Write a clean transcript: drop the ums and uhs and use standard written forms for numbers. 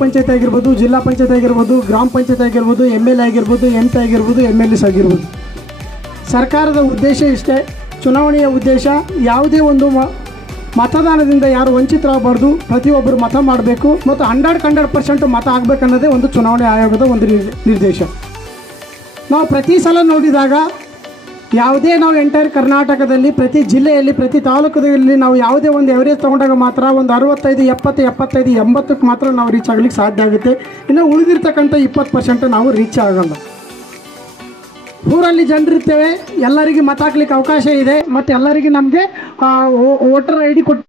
ಪಂಚಾಯತ್ ಆಗಿರ್ಬೋದು, ಜಿಲ್ಲಾ ಪಂಚಾಯತ್ ಆಗಿರ್ಬೋದು, ಗ್ರಾಮ ಪಂಚಾಯತ್ ಆಗಿರ್ಬೋದು, MLA ಆಗಿರ್ಬೋದು, MP ಆಗಿರ್ಬೋದು, MLS ಆಗಿರ್ಬೋದು. ಸರ್ಕಾರದ ಉದ್ದೇಶ ಇಷ್ಟೇ, ಚುನಾವಣೆಯ ಉದ್ದೇಶ ಯಾವುದೇ ಒಂದು ಮತದಾನದಿಂದ ಯಾರು ವಂಚಿತರಾಗಬಾರ್ದು, ಪ್ರತಿಯೊಬ್ಬರು ಮತ ಮಾಡಬೇಕು ಮತ್ತು 100% ಮತ ಆಗಬೇಕನ್ನೋದೇ ಒಂದು ಚುನಾವಣೆ ಆಯೋಗದ ಒಂದು ನಿರ್ದೇಶ. ನಾವು ಪ್ರತಿ ಸಲ ನೋಡಿದಾಗ ಯಾವುದೇ ನಾವು ಎಂಟೈರ್ ಕರ್ನಾಟಕದಲ್ಲಿ ಪ್ರತಿ ಜಿಲ್ಲೆಯಲ್ಲಿ ಪ್ರತಿ ತಾಲೂಕದಲ್ಲಿ ನಾವು ಯಾವುದೇ ಒಂದು ಎವರೇಜ್ ತೊಗೊಂಡಾಗ ಮಾತ್ರ ಒಂದು 65, 70, 75, 80ಕ್ಕೆ ಮಾತ್ರ ನಾವು ರೀಚ್ ಆಗಲಿಕ್ಕೆ ಸಾಧ್ಯ ಆಗುತ್ತೆ. ಇನ್ನು ಉಳಿದಿರ್ತಕ್ಕಂಥ 20% ನಾವು ರೀಚ್ ಆಗಲ್ಲ. ಊರಲ್ಲಿ ಜನರಿರ್ತೇವೆ, ಎಲ್ಲರಿಗೆ ಮತ ಹಾಕ್ಲಿಕ್ಕೆ ಅವಕಾಶ ಇದೆ ಮತ್ತು ಎಲ್ಲರಿಗೆ ನಮಗೆ ವೋಟರ್ ID ಕೊಟ್ಟು